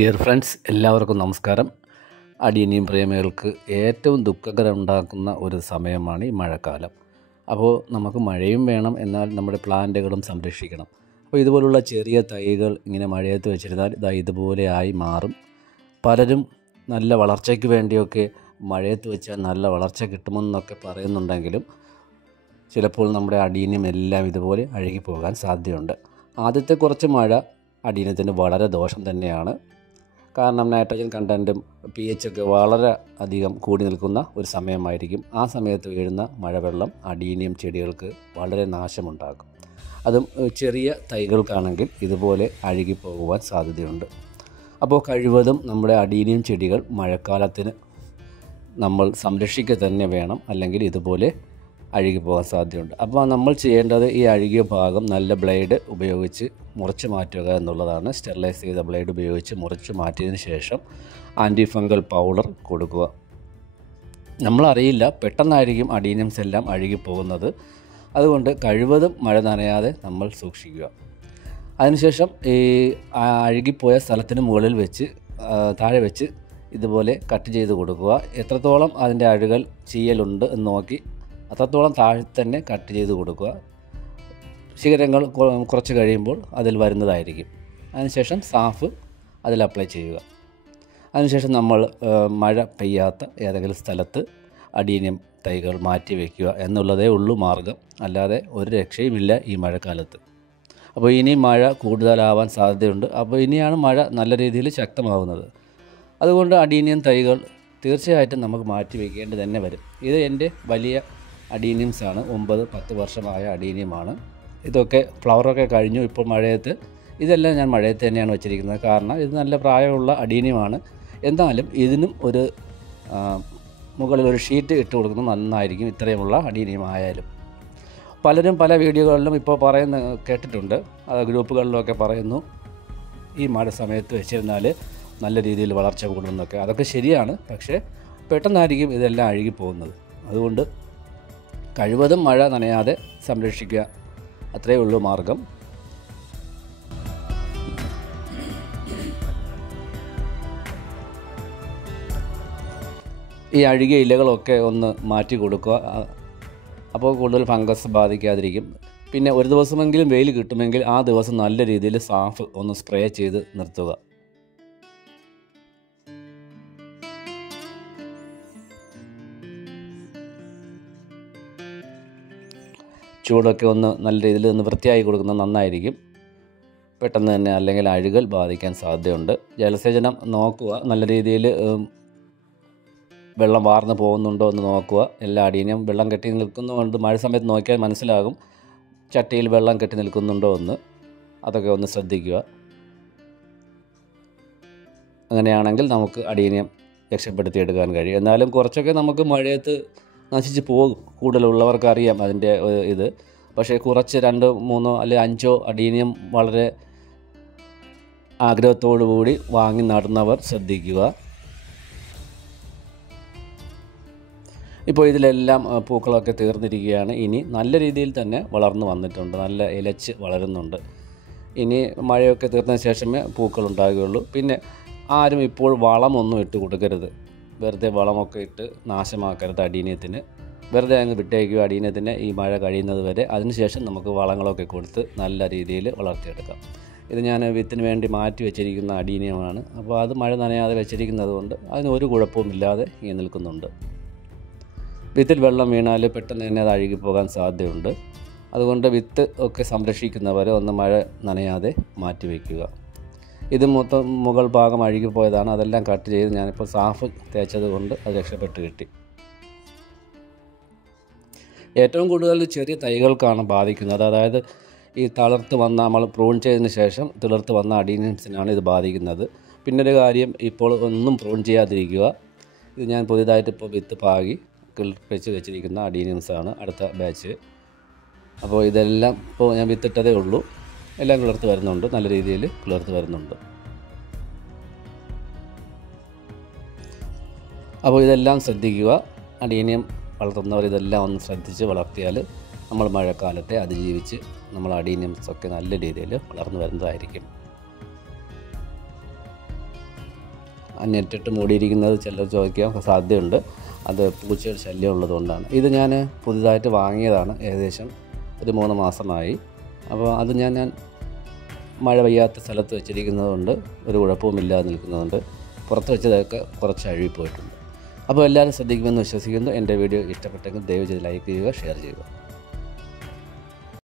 Dear friends, എല്ലാവർക്കും നമസ്കാരം. Adenium പ്രേമികൾക്ക് ഏറ്റവും ദുഃഖകരം ഉണ്ടാക്കുന്ന ഒരു സമയമാണ് ഈ മഴക്കാലം. അപ്പോൾ നമുക്ക് മഴയും വേണം, എന്നാൽ നമ്മുടെ പ്ലാന്റുകളും സംരക്ഷിക്കണം. അപ്പോൾ ഇതുപോലുള്ള ചെറിയ തൈകൾ ഇങ്ങനെ മഴയത്ത് വെച്ചിരുന്നാൽ ഇതുപോലെ ആയി മാറും. പലരും നല്ല വളർച്ചയ്ക്ക് വേണ്ടിയൊക്കെ മഴയത്ത് വെച്ചാൽ നല്ല വളർച്ച കിട്ടുമെന്നൊക്കെ പറയുന്നുണ്ടെങ്കിലും ചിലപ്പോൾ നമ്മുടെ അടീനിയം എല്ലാം ഇതുപോലെ അഴുകിപ്പോകാൻ സാധ്യതയുണ്ട്. ആദ്യത്തെ കുറച്ച് മഴ അടീനിയത്തിന് വളരെ ദോഷം തന്നെയാണ്. കാരണം നൈട്രജൻ കണ്ടൻറ്റും pH ഒക്കെ വളരെ അധികം കൂടി നിൽക്കുന്ന ഒരു സമയമായിരിക്കും. ആ സമയത്ത് വീഴുന്ന മഴവെള്ളം അടീനിയം ചെടികൾക്ക് വളരെ നാശമുണ്ടാക്കും. അതും ചെറിയ തൈകൾക്കാണെങ്കിൽ ഇതുപോലെ അഴുകിപ്പോകുവാൻ സാധ്യതയുണ്ട്. അപ്പോൾ കഴിവതും നമ്മുടെ അടീനിയം ചെടികൾ മഴക്കാലത്തിന് നമ്മൾ സംരക്ഷിക്കുക തന്നെ വേണം, അല്ലെങ്കിൽ ഇതുപോലെ അഴുകിപ്പോകാൻ സാധ്യതയുണ്ട്. അപ്പോൾ നമ്മൾ ചെയ്യേണ്ടത് ഈ അഴുകിയ ഭാഗം നല്ല ബ്ലേഡ് ഉപയോഗിച്ച് മുറിച്ച് മാറ്റുക എന്നുള്ളതാണ്. സ്റ്റെറിലൈസ് ചെയ്ത ബ്ലേഡ് ഉപയോഗിച്ച് മുറിച്ച് മാറ്റിയതിന് ശേഷം ആൻറ്റി ഫംഗൽ പൗഡർ കൊടുക്കുക. നമ്മളറിയില്ല, പെട്ടെന്നായിരിക്കും അടീനിയംസ് എല്ലാം അഴുകിപ്പോകുന്നത്. അതുകൊണ്ട് കഴിവതും മഴ നനയാതെ നമ്മൾ സൂക്ഷിക്കുക. അതിനുശേഷം ഈ അഴുകിപ്പോയ സ്ഥലത്തിന് മുകളിൽ വെച്ച് താഴെ വെച്ച് ഇതുപോലെ കട്ട് ചെയ്ത് കൊടുക്കുക. എത്രത്തോളം അതിൻ്റെ അഴുകൽ ചീയലുണ്ട് എന്ന് നോക്കി അത്രത്തോളം താഴെ തന്നെ കട്ട് ചെയ്ത് കൊടുക്കുക. ശിഖരങ്ങൾ കുറച്ച് കഴിയുമ്പോൾ അതിൽ വരുന്നതായിരിക്കും. അതിനുശേഷം സാഫ് അതിൽ അപ്ലൈ ചെയ്യുക. അതിനുശേഷം നമ്മൾ മഴ പെയ്യാത്ത ഏതെങ്കിലും സ്ഥലത്ത് അടീനിയം തൈകൾ മാറ്റി വയ്ക്കുക എന്നുള്ളതേ ഉള്ളൂ മാർഗം. അല്ലാതെ ഒരു രക്ഷയുമില്ല ഈ മഴക്കാലത്ത്. അപ്പോൾ ഇനി മഴ കൂടുതലാവാൻ സാധ്യതയുണ്ട്. അപ്പോൾ ഇനിയാണ് മഴ നല്ല രീതിയിൽ ശക്തമാകുന്നത്. അതുകൊണ്ട് അടീനിയം തൈകൾ തീർച്ചയായിട്ടും നമുക്ക് മാറ്റി വയ്ക്കേണ്ടി തന്നെ വരും. ഇത് എൻ്റെ വലിയ അടീനിയംസാണ്. 9-10 വർഷമായ അടീനിയമാണ്. ഇതൊക്കെ ഫ്ലവറൊക്കെ കഴിഞ്ഞു. ഇപ്പോൾ മഴയത്ത് ഇതെല്ലാം ഞാൻ മഴയത്ത് തന്നെയാണ് വെച്ചിരിക്കുന്നത്. കാരണം ഇത് നല്ല പ്രായമുള്ള അടീനിയമാണ്. എന്നാലും ഇതിനും ഒരു മുകളിൽ ഒരു ഷീറ്റ് ഇട്ട് കൊടുക്കുന്നത് നന്നായിരിക്കും, ഇത്രയുമുള്ള അടീനിയം ആയാലും. പലരും പല വീഡിയോകളിലും ഇപ്പോൾ കേട്ടിട്ടുണ്ട്, ഗ്രൂപ്പുകളിലൊക്കെ പറയുന്നു ഈ മഴ സമയത്ത് വെച്ചിരുന്നാൽ നല്ല രീതിയിൽ വളർച്ച കൂടുമെന്നൊക്കെ. അതൊക്കെ ശരിയാണ്, പക്ഷേ പെട്ടെന്നായിരിക്കും ഇതെല്ലാം അഴുകിപ്പോകുന്നത്. അതുകൊണ്ട് കഴിവതും മഴ നനയാതെ സംരക്ഷിക്കുക, അത്രയേ ഉള്ളൂ മാർഗം. ഈ അഴുകിയ ഇലകളൊക്കെ ഒന്ന് മാറ്റി കൊടുക്കുക. അപ്പോൾ കൂടുതൽ ഫംഗസ് ബാധിക്കാതിരിക്കും. പിന്നെ ഒരു ദിവസമെങ്കിലും വെയിൽ കിട്ടുമെങ്കിൽ ആ ദിവസം നല്ല രീതിയിൽ സാഫ് ഒന്ന് സ്പ്രേ ചെയ്ത് നിർത്തുക. ചൂടൊക്കെ ഒന്ന് നല്ല രീതിയിൽ ഒന്ന് വൃത്തിയായി കൊടുക്കുന്നത് നന്നായിരിക്കും. പെട്ടെന്ന് തന്നെ അല്ലെങ്കിൽ അഴുകൽ ബാധിക്കാൻ സാധ്യതയുണ്ട്. ജലസേചനം നോക്കുക, നല്ല രീതിയിൽ വെള്ളം വാർന്ന് പോകുന്നുണ്ടോ എന്ന് നോക്കുക. എല്ലാ അടീനിയം വെള്ളം കെട്ടി നിൽക്കുന്നതുകൊണ്ട് മഴ സമയത്ത് നോക്കിയാൽ മനസ്സിലാകും ചട്ടിയിൽ വെള്ളം കെട്ടി നിൽക്കുന്നുണ്ടോ എന്ന്. അതൊക്കെ ഒന്ന് ശ്രദ്ധിക്കുക. അങ്ങനെയാണെങ്കിൽ നമുക്ക് അടീനിയം രക്ഷപ്പെടുത്തിയെടുക്കാൻ കഴിയും. എന്നാലും കുറച്ചൊക്കെ നമുക്ക് മഴയത്ത് നശിച്ച് പോകും. കൂടുതലുള്ളവർക്ക് അറിയാം അതിൻ്റെ ഇത്. പക്ഷേ കുറച്ച് 2-3 അല്ലെങ്കിൽ 5 അടീനിയം വളരെ ആഗ്രഹത്തോടു കൂടി വാങ്ങി നടുന്നവർ ശ്രദ്ധിക്കുക. ഇപ്പോൾ ഇതിലെല്ലാം പൂക്കളൊക്കെ തീർന്നിരിക്കുകയാണ്. ഇനി നല്ല രീതിയിൽ തന്നെ വളർന്നു വന്നിട്ടുണ്ട്, നല്ല ഇലച്ച് വളരുന്നുണ്ട്. ഇനി മഴയൊക്കെ തീർന്നതിന് ശേഷമേ പൂക്കളുണ്ടാകുകയുള്ളൂ. പിന്നെ ആരും ഇപ്പോൾ വളമൊന്നും ഇട്ട് കൊടുക്കരുത്. വെറുതെ വളമൊക്കെ ഇട്ട് നാശമാക്കരുത് അടീനിയത്തിന്. വെറുതെ അങ്ങ് വിട്ടേക്കുക അടീനിയത്തിന് ഈ മഴ കഴിയുന്നത് വരെ. അതിനുശേഷം നമുക്ക് വളങ്ങളൊക്കെ കൊടുത്ത് നല്ല രീതിയിൽ വളർത്തിയെടുക്കാം. ഇത് ഞാൻ വിത്തിന് വേണ്ടി മാറ്റി വെച്ചിരിക്കുന്ന അടീനിയമാണ്. അപ്പോൾ അത് മഴ നനയാതെ വെച്ചിരിക്കുന്നത് കൊണ്ട് അതിന് ഒരു കുഴപ്പവുമില്ലാതെ ഈ നിൽക്കുന്നുണ്ട്. വിത്തിൽ വെള്ളം വീണാൽ പെട്ടെന്ന് തന്നെ അത് അഴുകിപ്പോകാൻ സാധ്യതയുണ്ട്. അതുകൊണ്ട് വിത്ത് ഒക്കെ സംരക്ഷിക്കുന്നവരെ ഒന്ന് മഴ നനയാതെ മാറ്റി വയ്ക്കുക. ഇത് മൊത്തം മുകൾ ഭാഗം അഴുകിപ്പോയതാണ്. അതെല്ലാം കട്ട് ചെയ്ത് ഞാനിപ്പോൾ സാഫ് തേച്ചത് കൊണ്ട് അത് രക്ഷപ്പെട്ട് കിട്ടി. ഏറ്റവും കൂടുതൽ ചെറിയ തൈകൾക്കാണ് ബാധിക്കുന്നത്. അതായത് ഈ തളിർത്ത് വന്ന നമ്മൾ പ്രൂൺ ചെയ്തതിന് ശേഷം തിളിർത്ത് വന്ന അടീനിയംസിനാണ് ഇത് ബാധിക്കുന്നത്. പിന്നൊരു കാര്യം, ഇപ്പോൾ ഒന്നും പ്രൂൺ ചെയ്യാതിരിക്കുക. ഇത് ഞാൻ പുതിയതായിട്ട് ഇപ്പോൾ വിത്ത് പാകി കിളിപ്പിച്ച് വെച്ചിരിക്കുന്ന അടീനിയംസാണ്, അടുത്ത ബാച്ച്. അപ്പോൾ ഇതെല്ലാം ഇപ്പോൾ ഞാൻ വിത്തിട്ടതേ ഉള്ളൂ. എല്ലാം കിളിർത്ത് വരുന്നുണ്ട്, നല്ല രീതിയിൽ കിളിർത്ത് വരുന്നുണ്ട്. അപ്പോൾ ഇതെല്ലാം ശ്രദ്ധിക്കുക. അടീനിയം വളർത്തുന്നവർ ഇതെല്ലാം ഒന്ന് ശ്രദ്ധിച്ച് വളർത്തിയാൽ നമ്മൾ മഴക്കാലത്തെ അതിജീവിച്ച് നമ്മൾ അടീനിയംസൊക്കെ നല്ല രീതിയിൽ വളർന്നു വരുന്നതായിരിക്കും. നെറ്റിട്ട് മൂടിയിരിക്കുന്നത് ചിലർ ചോദിക്കാൻ സാധ്യതയുണ്ട്. അത് പൂച്ചയുടെ ശല്യം ഉള്ളതുകൊണ്ടാണ്. ഇത് ഞാൻ പുതുതായിട്ട് വാങ്ങിയതാണ്, ഏകദേശം ഒരു 3 മാസമായി. അപ്പോൾ അത് ഞാൻ മഴ പെയ്യാത്ത സ്ഥലത്ത് വെച്ചിരിക്കുന്നതുകൊണ്ട് ഒരു കുഴപ്പവുമില്ലാതെ നിൽക്കുന്നതുകൊണ്ട് പുറത്ത് വെച്ചതൊക്കെ കുറച്ച് അഴുകിപ്പോയിട്ടുണ്ട്. അപ്പോൾ എല്ലാവരും ശ്രദ്ധിക്കുമെന്ന് വിശ്വസിക്കുന്നു. എൻ്റെ വീഡിയോ ഇഷ്ടപ്പെട്ടെങ്കിൽ ദയവ് ചെയ്ത് ലൈക്ക് ചെയ്യുക, ഷെയർ ചെയ്യുക.